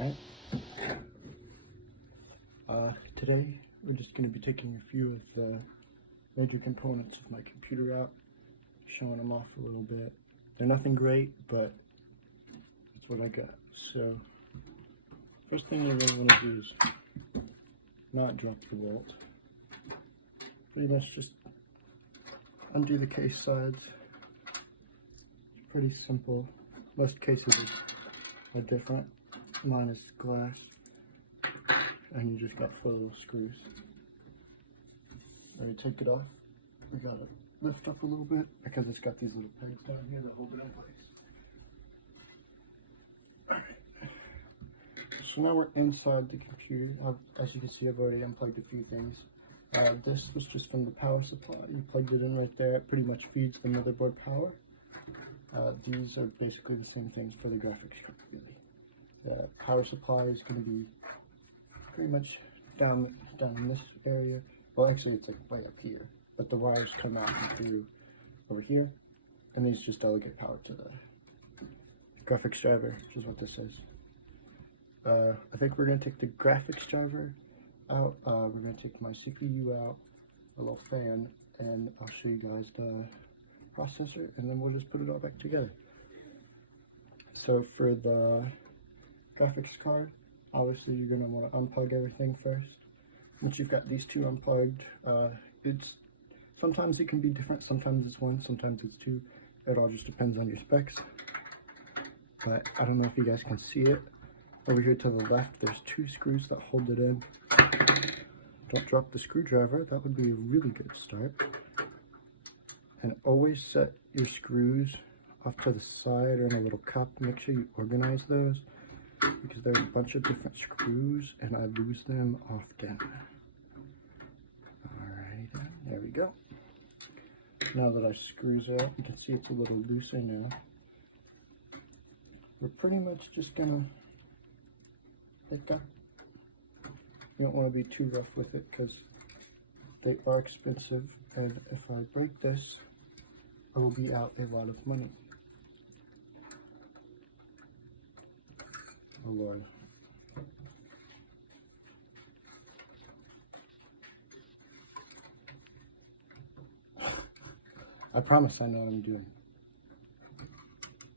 Alright, today we're just going to be taking a few of the major components of my computer out, showing them off a little bit. They're nothing great, but that's what I got. So, first thing you're going to want to do is not drop the bolt. Pretty much just undo the case sides. It's pretty simple. Most cases are different. Mine is glass, and you just got 4 little screws. Now you take it off. We gotta lift up a little bit because it's got these little pegs down here that hold it in place. Alright. So now we're inside the computer. As you can see, I've already unplugged a few things. This was just from the power supply. You plugged it in right there. It pretty much feeds the motherboard power. These are basically the same things for the graphics card, really. The power supply is going to be pretty much down in this area. Well, actually, it's like way up here, but the wires come out and through over here, and these just delegate power to the graphics driver, which is what this is. I think we're going to take the graphics driver out. We're going to take my CPU out, a little fan, and I'll show you guys the processor, and then we'll just put it all back together. So for the graphics card, obviously you're going to want to unplug everything first. Once you've got these two unplugged, sometimes it can be different. Sometimes it's 1, sometimes it's 2. It all just depends on your specs. But I don't know if you guys can see it. Over here to the left, there's 2 screws that hold it in. Don't drop the screwdriver. That would be a really good start. And always set your screws off to the side or in a little cup. Make sure you organize those, because there's a bunch of different screws and I lose them often. Alright, there we go. Now that our screws are out, you can see it's a little looser now. We're pretty much just gonna like that. You don't want to be too rough with it because they are expensive, and if I break this, I will be out a lot of money. Oh Lord. I promise I know what I'm doing.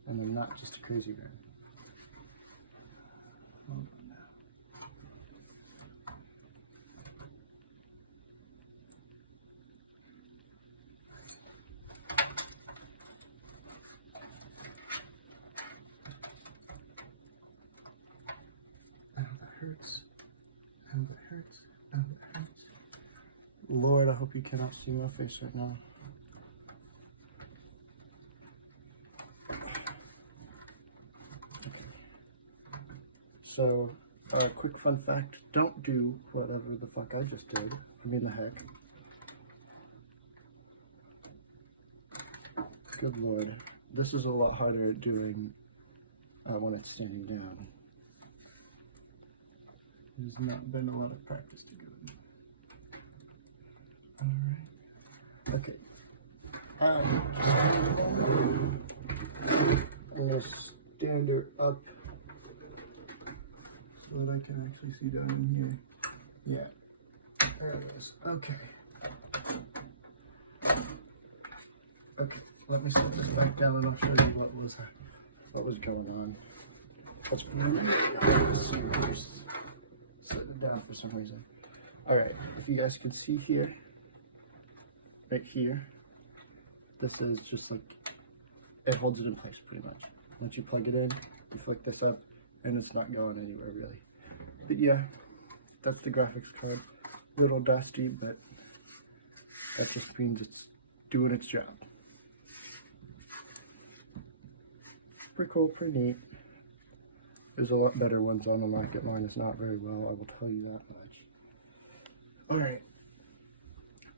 And I'm not just a crazy man. Hold on now. Hurts, and it hurts, and it hurts. Lord, I hope you cannot see my face right now. Okay. So, quick fun fact, don't do whatever the fuck I just did. I mean, the heck. Good Lord. This is a lot harder at doing when it's standing down. There's not been a lot of practice to do it. Alright. Okay. I'm going to stand her up so that I can actually see down in here. Yeah. There it is. Okay. Okay. Let me set this back down and I'll show you what was going on. That's really serious. Set it down for some reason. Alright, if you guys can see here, right here, this is just like, it holds it in place pretty much. Once you plug it in, you flick this up, and it's not going anywhere really. But yeah, that's the graphics card. A little dusty, but that just means it's doing its job. Pretty cool, pretty neat. There's a lot better ones on the market. Mine is not very well, I will tell you that much. Alright.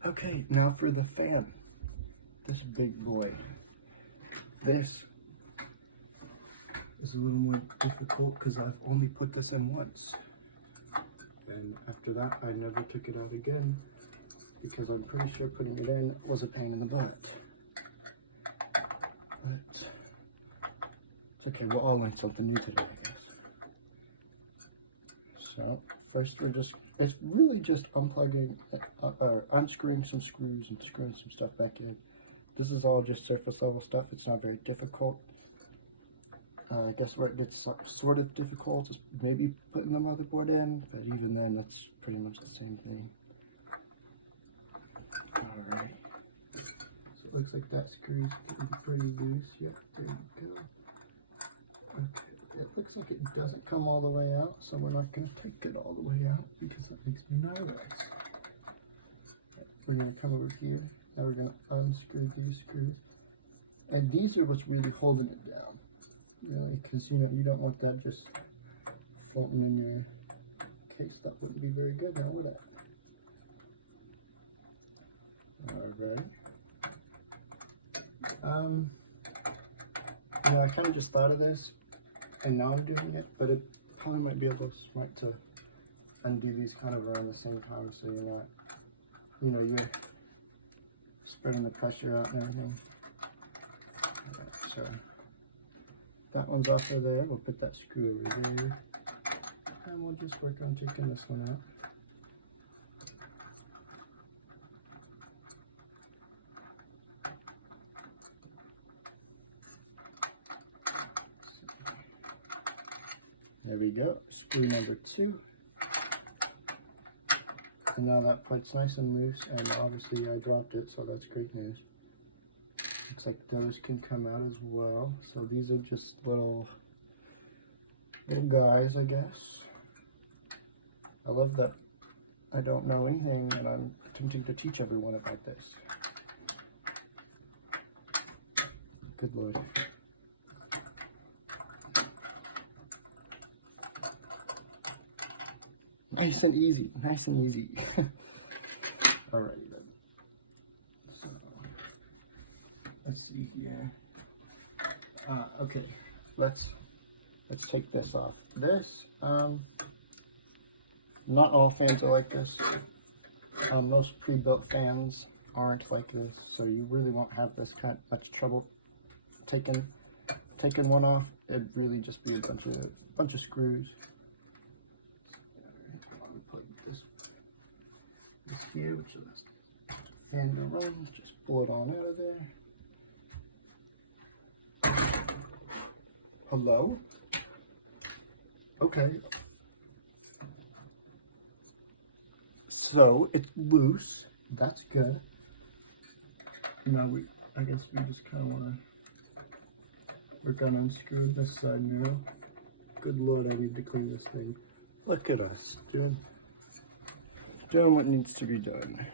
Okay, now for the fan. This big boy. This is a little more difficult because I've only put this in once. And after that, I never took it out again because I'm pretty sure putting it in was a pain in the butt. But it's okay, we'll all learn something new today, I guess. So first it's really just unplugging or unscrewing some screws and screwing some stuff back in. This is all just surface level stuff. It's not very difficult. I guess where it gets sort of difficult is maybe putting the motherboard in, but even then that's pretty much the same thing. Alright. So it looks like that screw's getting pretty loose. Yep, there you go. Okay, it looks like it doesn't come all the way out, so we're not going to take it all the way out because that makes me nervous. We're going to come over here. Now we're going to unscrew these screws. And these are what's really holding it down. Really, because you know, you don't want that just floating in your case. That wouldn't be very good now, would it? Alright. Yeah, I kind of just thought of this, and now I'm doing it, but it probably might be a little smart to undo these kind of around the same time, so you're not, you know, you're spreading the pressure out and everything. So that one's off of there. We'll put that screw over there, and we'll just work on taking this one out. There we go, screw number 2. And now that part's nice and loose, and obviously I dropped it, so that's great news. Looks like those can come out as well. So these are just little guys, I guess. I love that I don't know anything, and I'm attempting to teach everyone about this. Good Lord. Nice and easy, nice and easy. Alrighty then. So, let's see here. Okay, let's take this off. This, not all fans are like this. Most pre-built fans aren't like this, so you really won't have this kind much trouble taking one off. It'd really just be a bunch of screws. Here, which is fan runs, just pull it on out of there. Hello? Okay. So it's loose. That's good. Now I guess we just kind of want to work on unscrewing this side now. Good Lord, I need to clean this thing. Look at us doing what needs to be done.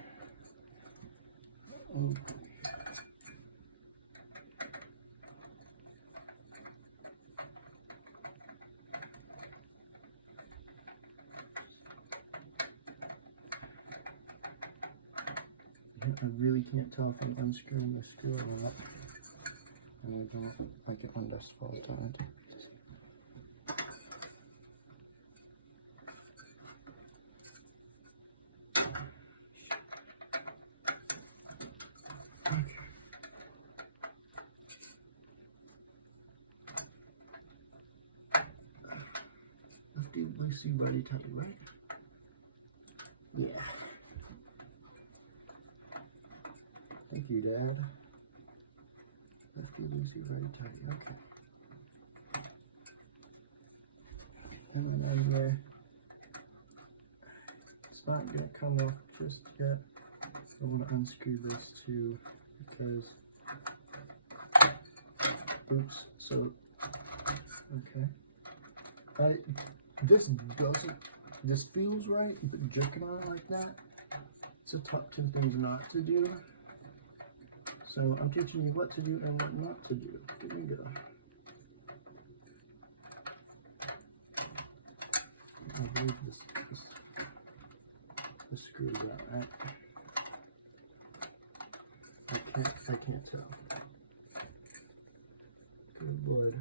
I really can't tell if I'm unscrewing the screw or not. And I don't like it when this falls down. Lefty loosey buddy tight, right? Yeah. Thank you, Dad. Lefty loosey buddy tight. Okay. And then there. It's not gonna come off just yet. I want to unscrew this too because. Oops. So. Okay. This feels right, but jerking on it like that, it's a top 10 things not to do. So I'm teaching you what to do and what not to do. Here we go. I believe this screws out, right? I can't tell. Good Lord.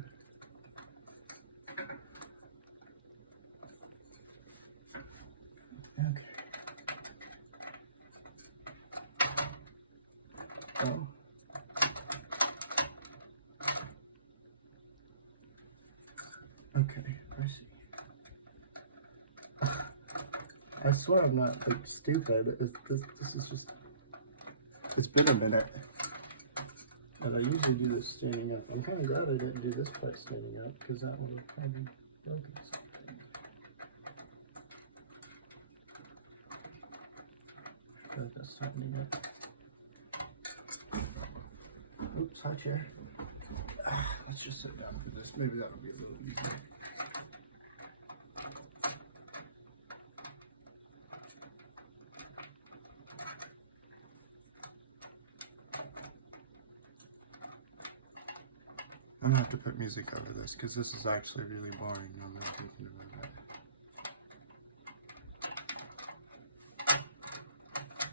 Okay. Oh. Okay, I see. I swear I'm not like stupid. This is just, it's been a minute. And I usually do this standing up. I'm kind of glad I didn't do this part standing up because that one would probably broken something. I feel like that's something up. Oops, high chair. Let's just sit down for this. Maybe that'll be a little easier. I'm gonna have to put music over this because this is actually really boring now that I'm thinking about it.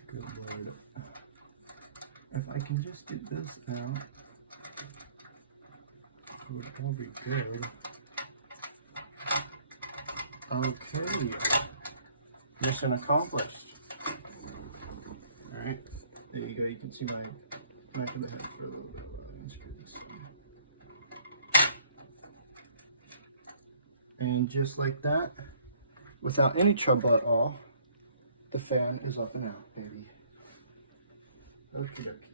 Good lord. If I can just get this out, it would all be good. Okay. Mission accomplished. Alright. There you go. You can see my back of the head for a little bit. Let me screw this in. And just like that, without any trouble at all, the fan is up and out, baby. Okie dokie.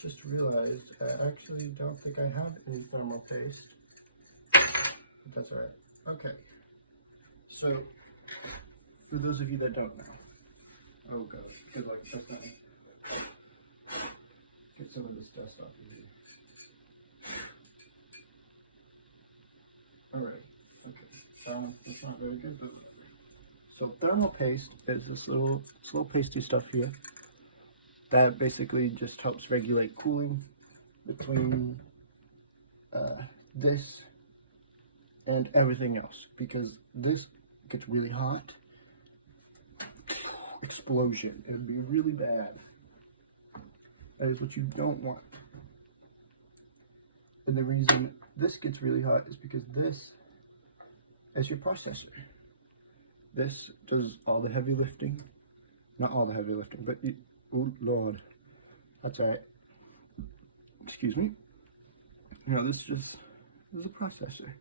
Just realized I actually don't think I have any thermal paste. But that's alright. Okay. So, for those of you that don't know, oh god, good luck, that's not. Get some of this dust off of you. Alright, okay. That's not very good, but whatever. So thermal paste is this little pasty stuff here that basically just helps regulate cooling between this and everything else, because this gets really hot. Explosion. It would be really bad. That is what you don't want. And the reason this gets really hot is because this is your processor. This does all the heavy lifting. Not all the heavy lifting, but it, oh lord. That's alright. Excuse me. You know, this is a processor.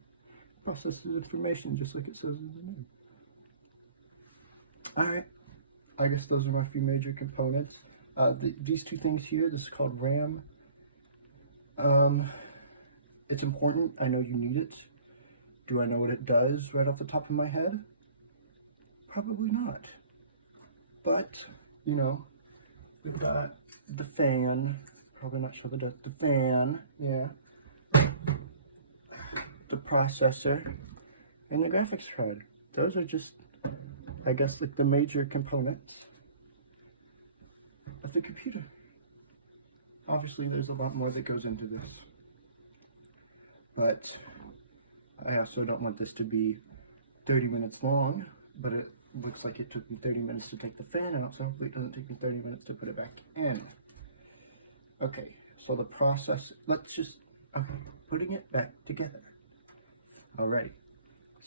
Processes information just like it says in the name. Alright. I guess those are my few major components. These two things here, this is called RAM. It's important. I know you need it. Do I know what it does right off the top of my head? Probably not. But, you know, we've got the fan. Probably not sure the fan, yeah. The processor and the graphics card. Those are just, I guess, like the major components of the computer. Obviously, there's a lot more that goes into this. But I also don't want this to be 30 minutes long, but it looks like it took me 30 minutes to take the fan out, so hopefully it doesn't take me 30 minutes to put it back in. Okay, so the process, putting it back together. Alrighty,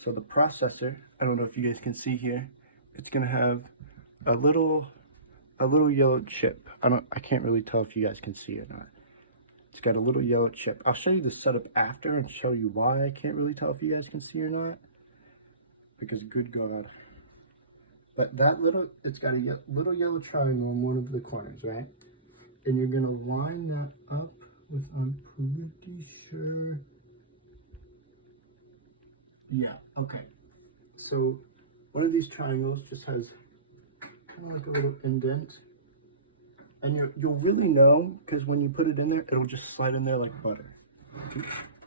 so the processor, I don't know if you guys can see here, it's gonna have a little yellow chip. I can't really tell if you guys can see it or not. It's got a little yellow chip. I'll show you the setup after and show you why I can't really tell if you guys can see or not. Because good God. But that it's got a little yellow triangle in one of the corners, right? And you're gonna line that up with, I'm pretty sure. Yeah, okay. So one of these triangles just has kind of like a little indent. And you'll really know, because when you put it in there, it'll just slide in there like butter. Okay?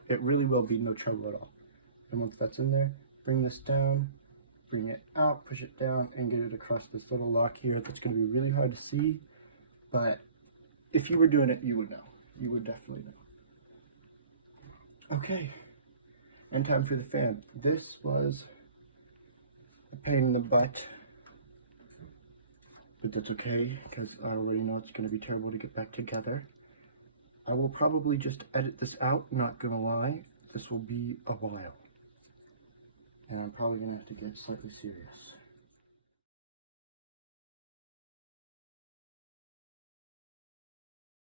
It really will be no trouble at all. And once that's in there, bring this down, bring it out, push it down, and get it across this little lock here. That's going to be really hard to see, but if you were doing it, you would know. You would definitely know. Okay, and time for the fan. This was a pain in the butt. But that's okay, because I already know it's going to be terrible to get back together. I will probably just edit this out, not going to lie. This will be a while. And I'm probably going to have to get slightly serious.